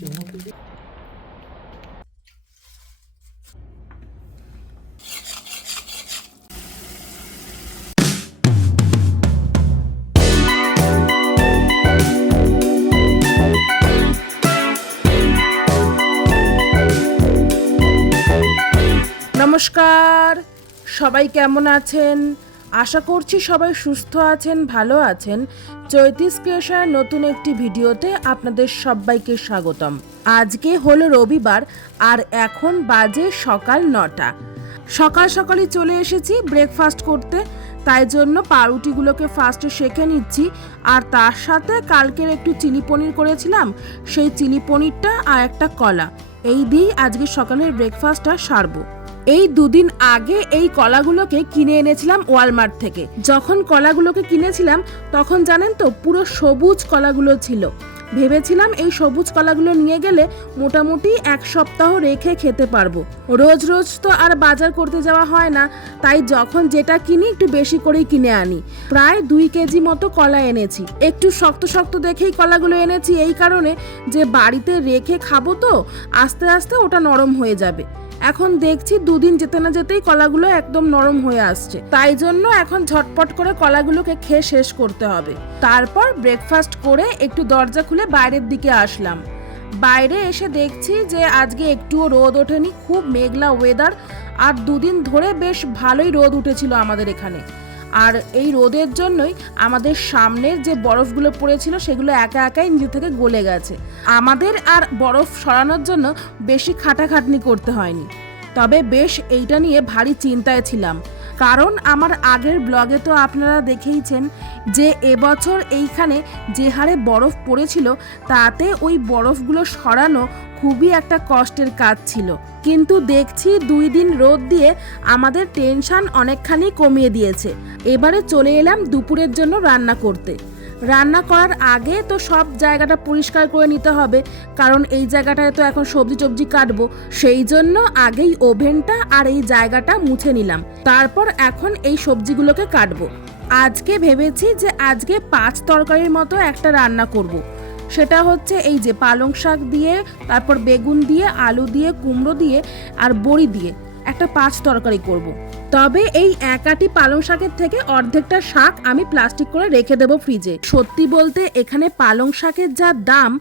নমস্কার। সবাই কেমন আছেন? আশা করছি সবাই সুস্থ আছেন, ভালো আছেন। চৈতিস ক্রিয়েশনের নতুন একটি ভিডিওতে আপনাদের সবাইকে স্বাগতম। আজকে হলো রবিবার, আর এখন বাজে সকাল নটা। সকাল সকালই চলে এসেছি ব্রেকফাস্ট করতে, তাই জন্য পাউরুটিগুলোকে ফার্স্টে সেঁকে নিচ্ছি। আর তার সাথে কালকের একটু চিলি পনির করেছিলাম, সেই চিলি পনিরটা আর একটা কলা। এই দিয়েই আজকে সকালের ব্রেকফাস্টটা সারবো। এই দুদিন আগে এই কলাগুলোকে কিনে এনেছিলাম ওয়ালমার্ট থেকে। যখন কলাগুলোকে কিনেছিলাম, তখন জানেন তো, পুরো সবুজ কলাগুলো ছিল। ভেবেছিলাম এই সবুজ কলাগুলো নিয়ে গেলে মোটামুটি এক সপ্তাহ রেখে খেতে পারব। রোজ রোজ তো আর বাজার করতে যাওয়া হয় না, তাই যখন যেটা কিনি একটু বেশি করেই কিনে আনি। প্রায় দুই কেজি মতো কলা এনেছি। একটু শক্ত শক্ত দেখেই কলাগুলো এনেছি, এই কারণে যে বাড়িতে রেখে খাব তো, আস্তে আস্তে ওটা নরম হয়ে যাবে। এখন দেখছি দুদিন যেতে না যেতেই কলাগুলো একদম নরম হয়ে আসছে। তাই জন্য এখন ঝটপট করে কলাগুলোকে খেয়ে শেষ করতে হবে। তারপর ব্রেকফাস্ট করে একটু দরজা খুলে বাইরের দিকে আসলাম। বাইরে এসে দেখছি যে আজকে একটুও রোদ ওঠেনি, খুব মেঘলা ওয়েদার আর দুদিন ধরে বেশ ভালোই রোদ উঠেছিল আমাদের এখানে। আর এই রোদের জন্যই আমাদের সামনের যে বরফগুলো পড়েছিল, সেগুলো একা একাই নিজে থেকে গলে গেছে। আমাদের আর বরফ সরানোর জন্য বেশি খাটাখাটনি করতে হয়নি। তবে বেশ এইটা নিয়ে ভারী চিন্তায় ছিলাম। কারণ আমার আগের ব্লগে তো আপনারা দেখেইছেন যে এবছর এইখানে যে হারে বরফ পড়েছিল, তাতে ওই বরফগুলো সরানো খুবই একটা কষ্টের কাজ ছিল। কিন্তু দেখছি দুই দিন রোদ দিয়ে আমাদের টেনশন অনেকখানি কমিয়ে দিয়েছে। এবারে চলে এলাম দুপুরের জন্য রান্না করতে। রান্না করার আগে তো সব জায়গাটা পরিষ্কার করে নিতে হবে, কারণ এই জায়গাটায় তো এখন সবজি টবজি কাটবো। সেই জন্য আগেই ওভেনটা আর এই জায়গাটা মুছে নিলাম। তারপর এখন এই সবজিগুলোকে কাটবো। আজকে ভেবেছি যে আজকে পাঁচ তরকারির মতো একটা রান্না করব। সেটা হচ্ছে এই যে পালং শাক দিয়ে, তারপর বেগুন দিয়ে, আলু দিয়ে, কুমড়ো দিয়ে আর বড়ি দিয়ে একটা পাঁচ তরকারি করব। তবে এই একাটি পালং শাকের থেকে অর্ধেকটা শাক আমি প্লাস্টিক করে রেখে দেবো ফ্রিজে। সত্যি বলতে এখানে পালং শাকের যা দাম,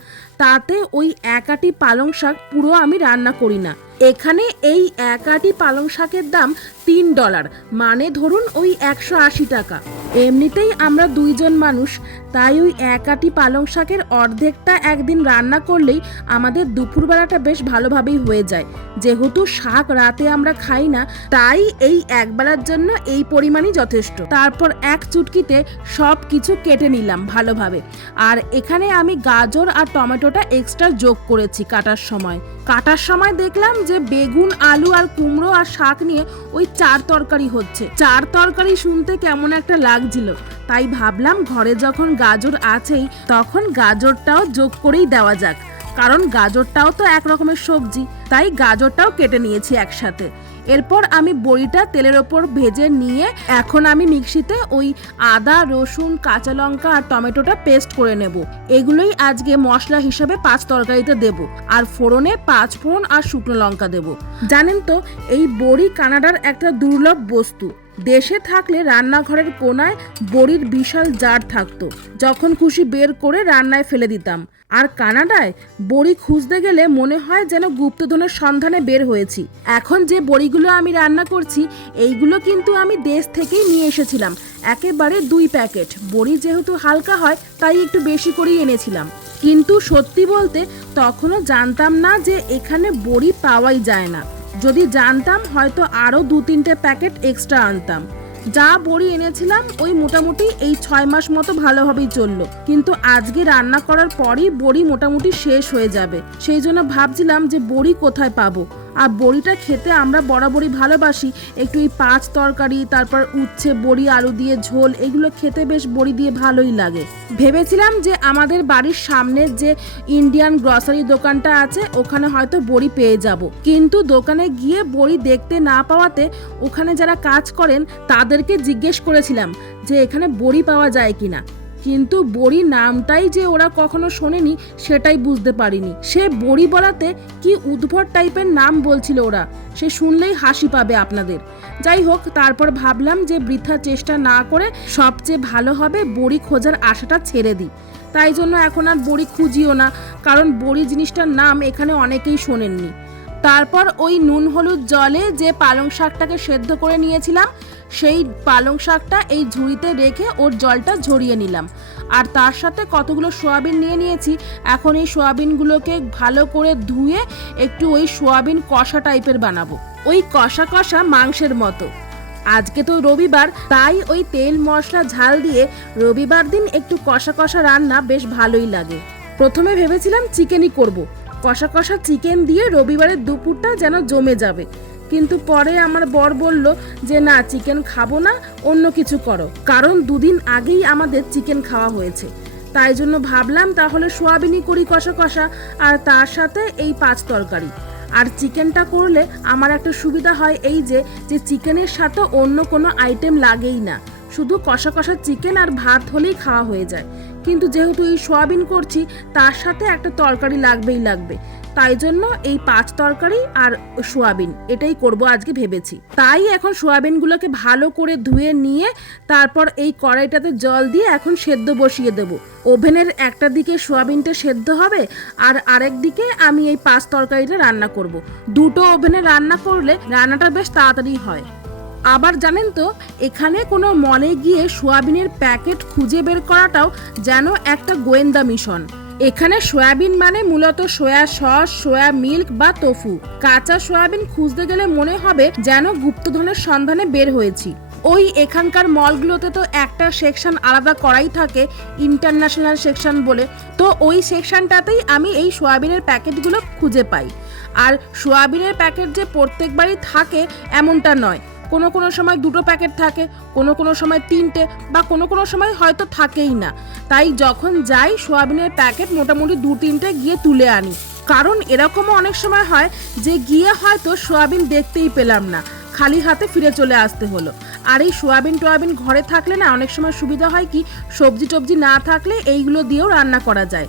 তাতে ওই একাটি পালং শাক পুরো আমি রান্না করি না। এখানে এই একাটি পালং শাকের দাম তিন ডলার মানে ধরুন ওই একশো আশি টাকা। এমনিতেই আমরা দুইজন মানুষ, তাই ওই একাটি পালং শাকের অর্ধেকটা একদিন রান্না করলেই আমাদের দুপুরবেলাটা বেশ ভালোভাবেই হয়ে যায়। যেহেতু শাক রাতে আমরা খাই না, তাই এই একবেলার জন্য এই পরিমাণই যথেষ্ট। তারপর এক চুটকিতে সব কিছু কেটে নিলাম ভালোভাবে। আর এখানে আমি গাজর আর টমেটোটা এক্সট্রা যোগ করেছি কাটার সময়। কাটার সময় দেখলাম যে বেগুন, আলু আর কুমড়ো আর শাক নিয়ে ওই চার তরকারি হচ্ছে। চার তরকারি শুনতে কেমন একটা লাগছিল। তাই ভাবলাম ঘরে যখন গাজর আছেই, তখন গাজরটাও যোগ করেই দেওয়া যাক। কারণ গাজরটাও তো এক রকমের সবজি, তাই গাজরটাও কেটে নিয়েছি একসাথে। এরপর আমি বড়িটা তেলের ওপর ভেজে নিয়ে এখন আমি মিক্সিতে ওই আদা, রসুন, কাঁচা লঙ্কা আর টমেটোটা পেস্ট করে নেব। এগুলোই আজকে মশলা হিসাবে পাঁচ তরকারিতে দেব আর ফোড়নে পাঁচ ফোড়ন আর শুকনো লঙ্কা দেব। জানেন তো, এই বড়ি কানাডার একটা দুর্লভ বস্তু। দেশে থাকলে রান্নাঘরের কোনায় বড়ির বিশাল জার থাকতো। যখন খুশি বের করে রান্নায় ফেলে দিতাম। আর কানাডায় বড়ি খুঁজতে গেলে মনে হয় যেন গুপ্তধনের সন্ধানে বের হয়েছি। এখন যে বড়িগুলো আমি রান্না করছি, এইগুলো কিন্তু আমি দেশ থেকেই নিয়ে এসেছিলাম। একেবারে দুই প্যাকেট। বড়ি যেহেতু হালকা হয়, তাই একটু বেশি করেই এনেছিলাম। কিন্তু সত্যি বলতে তখনও জানতাম না যে এখানে বড়ি পাওয়াই যায় না। যদি জানতাম, হয়তো আরও দু তিনটে প্যাকেট এক্সট্রা আনতাম। যা বড়ি এনেছিলাম, ওই মোটামুটি এই ছয় মাস মতো ভালোভাবেই চলল। কিন্তু আজকে রান্না করার পরই বড়ি মোটামুটি শেষ হয়ে যাবে। সেই জন্য ভাবছিলাম যে বড়ি কোথায় পাবো? আর বড়িটা খেতে আমরা বরাবরই ভালোবাসি। একটু এই পাঁচ তরকারি, তারপর উচ্ছে, বড়ি, আলু দিয়ে ঝোল, এগুলো খেতে বেশ বড়ি দিয়ে ভালোই লাগে। ভেবেছিলাম যে আমাদের বাড়ির সামনের যে ইন্ডিয়ান গ্রসারি দোকানটা আছে, ওখানে হয়তো বড়ি পেয়ে যাব। কিন্তু দোকানে গিয়ে বড়ি দেখতে না পাওয়াতে ওখানে যারা কাজ করেন, তাদেরকে জিজ্ঞেস করেছিলাম যে এখানে বড়ি পাওয়া যায় কিনা। কিন্তু বড়ি নামটাই যে ওরা কখনো শোনেনি সেটাই বুঝতে পারিনি। সে বড়ি বলাতে কি উদ্ভট টাইপের নাম বলছিল ওরা, সে শুনলেই হাসি পাবে আপনাদের। যাই হোক, তারপর ভাবলাম যে বৃথা চেষ্টা না করে সবচেয়ে ভালো হবে বড়ি খোঁজার আশাটা ছেড়ে দিই। তাই জন্য এখন আর বড়ি খুঁজিও না, কারণ বড়ি জিনিসটার নাম এখানে অনেকেই শোনেননি। তারপর ওই নুন হলুদ জলে যে পালং শাকটাকে সেদ্ধ করে নিয়েছিলাম সেই পালং শাকটা এই ঝুড়িতে রেখে ওর জলটা ঝরিয়ে নিলাম। আর তার সাথে কতগুলো সোয়াবিন নিয়ে নিয়েছি, এখন এই সোয়াবিনগুলোকে ভালো করে ধুয়ে একটু ওই সোয়াবিন কষা টাইপের বানাবো। ওই কষা কষা মাংসের মতো। আজকে তো রবিবার, তাই ওই তেল মশলা ঝাল দিয়ে রবিবার দিন একটু কষা কষা রান্না বেশ ভালোই লাগে। প্রথমে ভেবেছিলাম চিকেনই করব। কষা কষা চিকেন দিয়ে রবিবারের দুপুরটা যেন জমে যাবে। কিন্তু পরে আমার বর বলল যে, না, চিকেন খাব না, অন্য কিছু করো। কারণ দুদিন আগেই আমাদের চিকেন খাওয়া হয়েছে। তাই জন্য ভাবলাম তাহলে সোয়াবিনই করি কষা কষা, আর তার সাথে এই পাঁচ তরকারি। আর চিকেনটা করলে আমার একটা সুবিধা হয় এই যে যে চিকেনের সাথে অন্য কোনো আইটেম লাগেই না। শুধু কষা কষা চিকেন আর ভাত হলেই খাওয়া হয়ে যায়। কিন্তু যেহেতু এই সোয়াবিন করছি, তার সাথে একটা তরকারি লাগবেই লাগবে। তাই জন্য এই পাঁচ তরকারি আর সোয়াবিন, এটাই করব আজকে ভেবেছি। তাই এখন সোয়াবিনগুলোকে ভালো করে ধুয়ে নিয়ে তারপর এই কড়াইটাতে জল দিয়ে এখন সেদ্ধ বসিয়ে দেব। ওভেনের একটা দিকে সোয়াবিনটা সেদ্ধ হবে আর আরেক দিকে আমি এই পাঁচ তরকারিটা রান্না করব। দুটো ওভেনে রান্না করলে রান্নাটা বেশ তাড়াতাড়ি হয়। আবার জানেন তো, এখানে কোনো মলে গিয়ে সোয়াবিনের প্যাকেট খুঁজে বের করাটাও যেন একটা গোয়েন্দা মিশন। এখানে সয়াবিন মানে মূলত সয়া সস, সয়া মিল্ক বা তোফু কাঁচা সয়াবিন খুঁজতে গেলে মনে হবে যেন গুপ্তধনের সন্ধানে বের হয়েছি। ওই এখানকার মলগুলোতে তো একটা সেকশন আলাদা করাই থাকে, ইন্টারন্যাশনাল সেকশন বলে। তো ওই সেকশনটাতেই আমি এই সোয়াবিনের প্যাকেটগুলো খুঁজে পাই। আর সোয়াবিনের প্যাকেট যে প্রত্যেকবারই থাকে, এমনটা নয়। কোনো কোনো সময় দুটো প্যাকেট থাকে, কোনো কোনো সময় তিনটে বা কোনো কোনো সময় হয়তো থাকেই না। তাই যখন যাই সোয়াবিনের প্যাকেট মোটামুটি দু তিনটে গিয়ে তুলে আনি। কারণ এরকমও অনেক সময় হয় যে গিয়ে হয়তো সোয়াবিন দেখতেই পেলাম না। খালি হাতে ফিরে চলে আসতে হলো। আর এই সোয়াবিন টোয়াবিন ঘরে থাকলে না অনেক সময় সুবিধা হয় কি, সবজি টবজি না থাকলে এইগুলো দিয়েও রান্না করা যায়।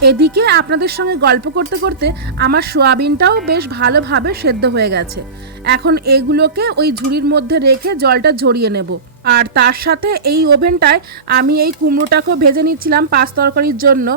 এদিকে আপনাদের সঙ্গে গল্প করতে করতে আমার সোয়াবিনটাও বেশ ভালোভাবে সেদ্ধ হয়ে গেছে। এখন এগুলোকে ওই ঝুড়ির মধ্যে রেখে জলটা ঝরিয়ে নেব। আর তার সাথে এই ওভেনটায় আমি এই কুমড়োটাকেও ভেজে নিচ্ছিলাম পাঁচ তরকারির জন্য।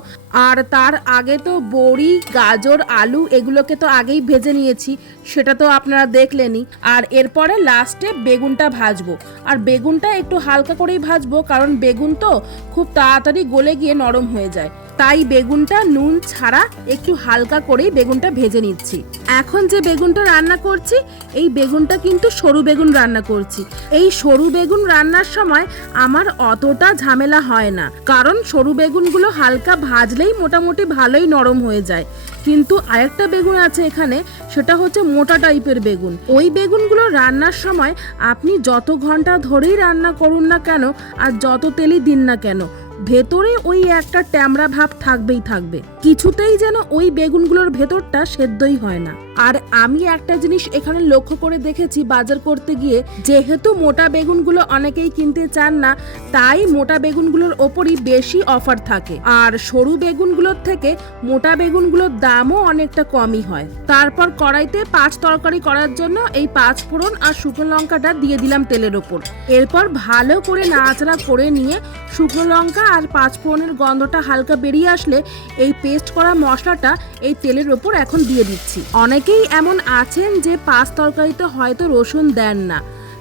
আর তার আগে তো বড়ি, গাজর, আলু এগুলোকে তো আগেই ভেজে নিয়েছি, সেটা তো আপনারা দেখলেনই। আর এরপরে লাস্টে বেগুনটা ভাজবো। আর বেগুনটা একটু হালকা করেই ভাজবো, কারণ বেগুন তো খুব তাড়াতাড়ি গলে গিয়ে নরম হয়ে যায়। তাই বেগুনটা নুন ছাড়া একটু হালকা করেই বেগুনটা ভেজে নিচ্ছি। এখন যে বেগুনটা রান্না করছি, এই বেগুনটা কিন্তু সরু বেগুন রান্না করছি। এই সরু বেগুন রান্নার সময় আমার অতটা ঝামেলা হয় না, কারণ সরু বেগুনগুলো হালকা ভাজলেই মোটামুটি ভালোই নরম হয়ে যায়। কিন্তু আরেকটা বেগুন আছে এখানে, সেটা হচ্ছে মোটা টাইপের বেগুন। ওই বেগুনগুলো রান্নার সময় আপনি যত ঘণ্টা ধরেই রান্না করুন না কেন, আর যত তেলই দিন না কেন ভেতরে ওই একটা ট্যামরা ভাব থাকবেই থাকবে। কিছুতেই যেন ওই বেগুনগুলোর ভেতরটা সেদ্ধই হয় না। আর আমি একটা জিনিস এখানে লক্ষ্য করে দেখেছি বাজার করতে গিয়ে, যেহেতু মোটা বেগুনগুলো অনেকেই কিনতে চান না, তাই মোটা বেগুনগুলোর ওপরই বেশি অফার থাকে। আর সরু বেগুনগুলোর থেকে মোটা বেগুনগুলোর দামও অনেকটা কমই হয়। তারপর কড়াইতে পাঁচ তরকারি করার জন্য এই পাঁচ ফোড়ন আর শুকনো লঙ্কাটা দিয়ে দিলাম তেলের ওপর। এরপর ভালো করে নাড়াচাড়া করে নিয়ে শুকনো লঙ্কা আর পাঁচ ফোড়নের গন্ধটা হালকা বেরিয়ে আসলে এই পেস্ট করা মশলাটা এই তেলের ওপর এখন দিয়ে দিচ্ছি। অনেকেই এমন আছেন যে পাঁচ তরকারিতে হয়তো রসুন দেন না।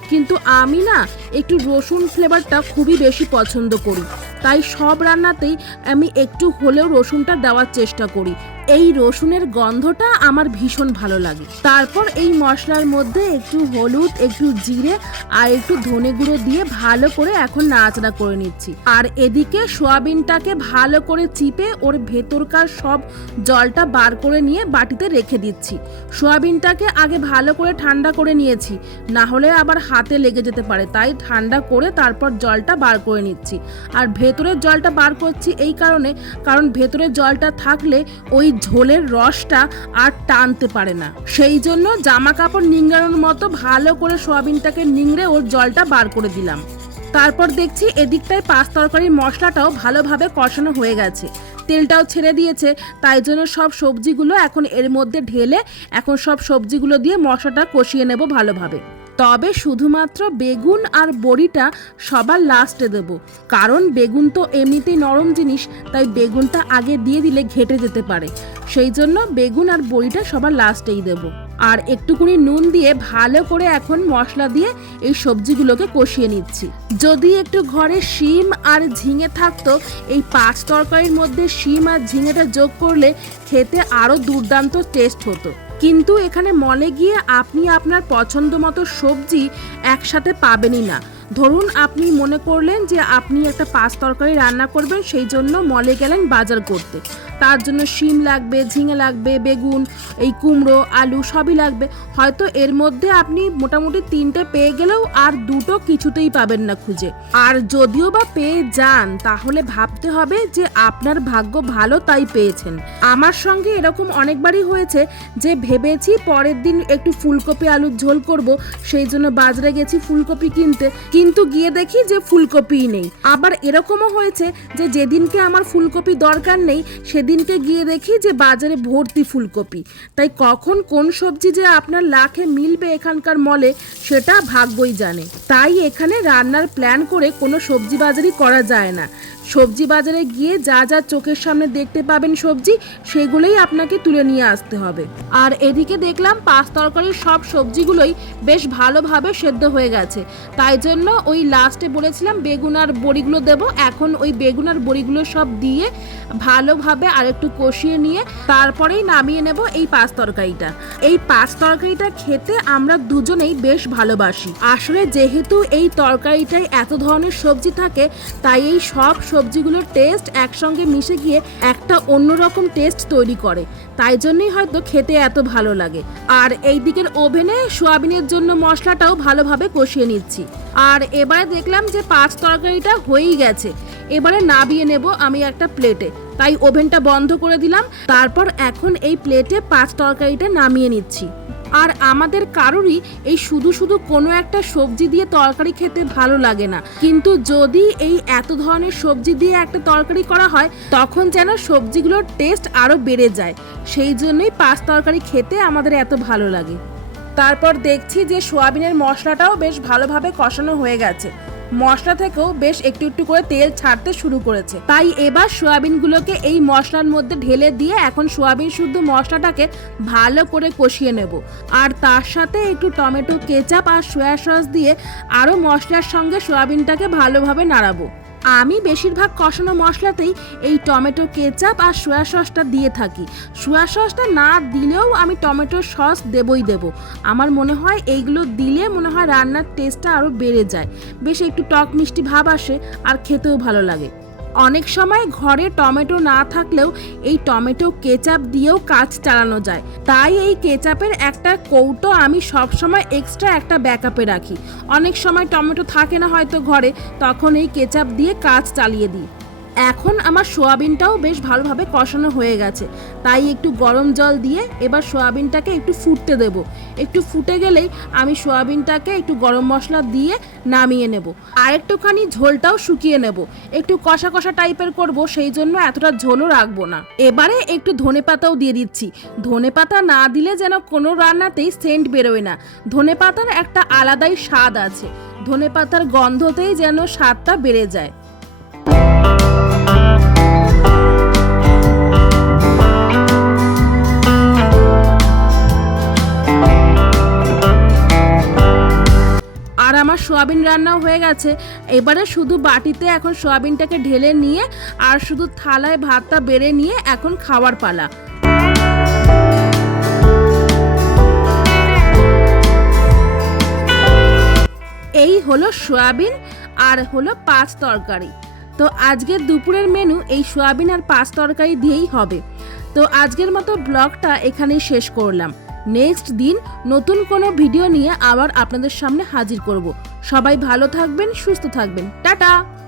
কিন্তু আমি না একটু রসুন ফ্লেভারটা খুবই বেশি পছন্দ করি। তাই সব রান্নাতেই আমি একটু হলেও রসুনটা দেওয়ার চেষ্টা করি। এই রসুনের গন্ধটা আমার ভীষণ ভালো লাগে। তারপর এই মশলার মধ্যে একটু হলুদ, একটু জিরে আর একটু ধনে গুঁড়ো দিয়ে ভালো করে এখন নাড়াচাড়া করে নিচ্ছি। আর এদিকে সোয়াবিনটাকে ভালো করে চিপে ওর ভেতরকার সব জলটা বার করে নিয়ে বাটিতে রেখে দিচ্ছি। সোয়াবিনটাকে আগে ভালো করে ঠান্ডা করে নিয়েছি, না হলে আবার হাতে লেগে যেতে পারে। তাই ঠান্ডা করে তারপর জলটা বার করে নিচ্ছি। আর ভেতরের জলটা বার করছি এই কারণে, কারণ ভেতরের জলটা থাকলে ওই ঝোলের রসটা আর টানতে পারে না। সেই জন্য জামা কাপড় নিংড়ানোর মতো ভালো করে সোয়াবিনটাকে নিংড়ে ওর জলটা বার করে দিলাম। তারপর দেখছি এদিকটায় পাঁচ তরকারির মশলাটাও ভালোভাবে কষানো হয়ে গেছে। তেলটাও ছেড়ে দিয়েছে, তাই জন্য সব সবজিগুলো এখন এর মধ্যে ঢেলে এখন সব সবজিগুলো দিয়ে মশলাটা কষিয়ে নেব ভালোভাবে। তবে শুধুমাত্র বেগুন আর বড়িটা সবার লাস্টে দেব। কারণ বেগুন তো এমনিতেই নরম জিনিস, তাই বেগুনটা আগে দিয়ে দিলে ঘেটে যেতে পারে। সেই জন্য বেগুন আর বড়িটা সবার লাস্টেই দেব। আর একটুকুনি নুন দিয়ে ভালো করে এখন মশলা দিয়ে এই সবজিগুলোকে কষিয়ে নিচ্ছি। যদি একটু ঘরে শিম আর ঝিঙে থাকতো, এই পাঁচ তরকারির মধ্যে শিম আর ঝিঙেটা যোগ করলে খেতে আরও দুর্দান্ত টেস্ট হতো। কিন্তু এখানে মলে গিয়ে আপনি আপনার পছন্দ মতো সবজি একসাথে পাবেনই না। ধরুন আপনি মনে করলেন যে আপনি একটা পাঁচ তরকারি রান্না করবেন, সেই জন্য মলে গেলেন বাজার করতে। তার জন্য শিম লাগবে, ঝিঙে লাগবে, বেগুন, এই কুমড়ো, আলু সবই লাগবে। হয়তো এর মধ্যে আপনি মোটামুটি তিনটে পেয়ে গেলেও আর দুটো কিছুতেই পাবেন না খুঁজে। আর যদিও বা পেয়ে যান, তাহলে ভাবতে হবে যে আপনার ভাগ্য ভালো তাই পেয়েছেন। আমার সঙ্গে এরকম অনেকবারই হয়েছে যে ভেবেছি পরের দিন একটু ফুলকপি আলুর ঝোল করব, সেই জন্য বাজারে গেছি ফুলকপি কিনতে। কিন্তু গিয়ে দেখি যে ফুলকপিই নেই। আবার এরকমও হয়েছে যে যেদিনকে আমার ফুলকপি দরকার নেই সেদিনকে গিয়ে দেখি যে বাজারে ভর্তি ফুলকপি। তাই কখন কোন সবজি যে আপনার লাখে মিলবে এখানকার মলে, সেটা ভাগ্যই জানে। তাই এখানে রান্নার প্ল্যান করে কোনো সবজি বাজারই করা যায় না। সবজি বাজারে গিয়ে যা যা চোখের সামনে দেখতে পাবেন সবজি, সেগুলোই আপনাকে তুলে নিয়ে আসতে হবে। আর এদিকে দেখলাম পাঁচ তরকারির সব সবজিগুলোই বেশ ভালোভাবে সেদ্ধ হয়ে গেছে। তাই জন্য ওই লাস্টে বলেছিলাম বেগুন আর বড়িগুলো দেবো। এখন ওই বেগুন আর বড়িগুলো সব দিয়ে ভালোভাবে আর একটু কষিয়ে নিয়ে তারপরেই নামিয়ে নেব এই পাঁচ তরকারিটা। এই পাঁচ তরকারিটা খেতে আমরা দুজনেই বেশ ভালোবাসি। আসলে যেহেতু এই তরকারিটায় এত ধরনের সবজি থাকে, তাই এই সব সবজিগুলোর টেস্ট একসঙ্গে মিশে গিয়ে একটা অন্যরকম টেস্ট তৈরি করে। তাই জন্যই হয়তো খেতে এত ভালো লাগে। আর এই দিকের ওভেনে সোয়াবিনের জন্য মশলাটাও ভালোভাবে কষিয়ে নিচ্ছি। আর এবারে দেখলাম যে পাঁচ তরকারিটা হয়েই গেছে। এবারে নাবিয়ে নেব আমি একটা প্লেটে তাই ওভেনটা বন্ধ করে দিলাম। তারপর এখন এই প্লেটে পাঁচ তরকারিটা নামিয়ে নিচ্ছি। আর আমাদের কারোরই এই শুধু শুধু কোনো একটা সবজি দিয়ে তরকারি খেতে ভালো লাগে না। কিন্তু যদি এই এত ধরনের সবজি দিয়ে একটা তরকারি করা হয়, তখন যেন সবজিগুলোর টেস্ট আরও বেড়ে যায়। সেই জন্যই পাঁচ তরকারি খেতে আমাদের এত ভালো লাগে। তারপর দেখছি যে সোয়াবিনের মশলাটাও বেশ ভালোভাবে কষানো হয়ে গেছে। মশলা থেকেও বেশ একটু একটু করে তেল ছাড়তে শুরু করেছে। তাই এবার সোয়াবিনগুলোকে এই মশলার মধ্যে ঢেলে দিয়ে এখন সোয়াবিন শুদ্ধ মশলাটাকে ভালো করে কষিয়ে নেব। আর তার সাথে একটু টমেটো, কেচাপ আর সয়া সস দিয়ে আরও মশলার সঙ্গে সোয়াবিনটাকে ভালোভাবে নাড়াবো। আমি বেশিরভাগ কষানো মশলাতেই এই টমেটো কেচাপ আর সোয়া সসটা দিয়ে থাকি। সোয়া সসটা না দিলেও আমি টমেটো সস দেবই দেব। আমার মনে হয় এইগুলো দিলে মনে হয় রান্নার টেস্টটা আরও বেড়ে যায়। বেশ একটু টক মিষ্টি ভাব আসে আর খেতেও ভালো লাগে। অনেক সময় ঘরে টমেটো না থাকলেও এই টমেটো কেচাপ দিয়েও কাজ চালানো যায়। তাই এই কেচাপের একটা কৌটো আমি সব সময় এক্সট্রা একটা ব্যাকআপে রাখি। অনেক সময় টমেটো থাকে না হয়তো ঘরে, তখন এই কেচাপ দিয়ে কাজ চালিয়ে দিই। এখন আমার সোয়াবিনটাও বেশ ভালোভাবে কষানো হয়ে গেছে। তাই একটু গরম জল দিয়ে এবার সোয়াবিনটাকে একটু ফুটতে দেব। একটু ফুটে গেলেই আমি সোয়াবিনটাকে একটু গরম মশলা দিয়ে নামিয়ে নেব। আর একটুখানি ঝোলটাও শুকিয়ে নেব। একটু কষা কষা টাইপের করব, সেই জন্য এতটা ঝোলও রাখব না। এবারে একটু ধনে পাতাও দিয়ে দিচ্ছি। ধনে পাতা না দিলে যেন কোনো রান্নাতেই সেন্ট বেরোয় না। ধনে পাতার একটা আলাদাই স্বাদ আছে। ধনে পাতার গন্ধতেই যেন স্বাদটা বেড়ে যায়। আমার সোয়াবিন রান্নাও হয়ে গেছে। এবারে শুধু বাটিতে এখন সোয়াবিনটাকে ঢেলে নিয়ে আর শুধু থালায় ভাতটা বেড়ে নিয়ে এখন খাওয়ার পালা। এই হলো সোয়াবিন আর হলো পাঁচ তরকারি। তো আজকের দুপুরের মেনু এই সোয়াবিন আর পাঁচ তরকারি দিয়েই হবে। তো আজকের মতো ব্লগটা এখানেই শেষ করলাম। নেক্সট দিন নতুন কোনো ভিডিও নিয়ে আবার আপনাদের সামনে হাজির করব। সবাই ভালো থাকবেন, সুস্থ থাকবেন। টাটা!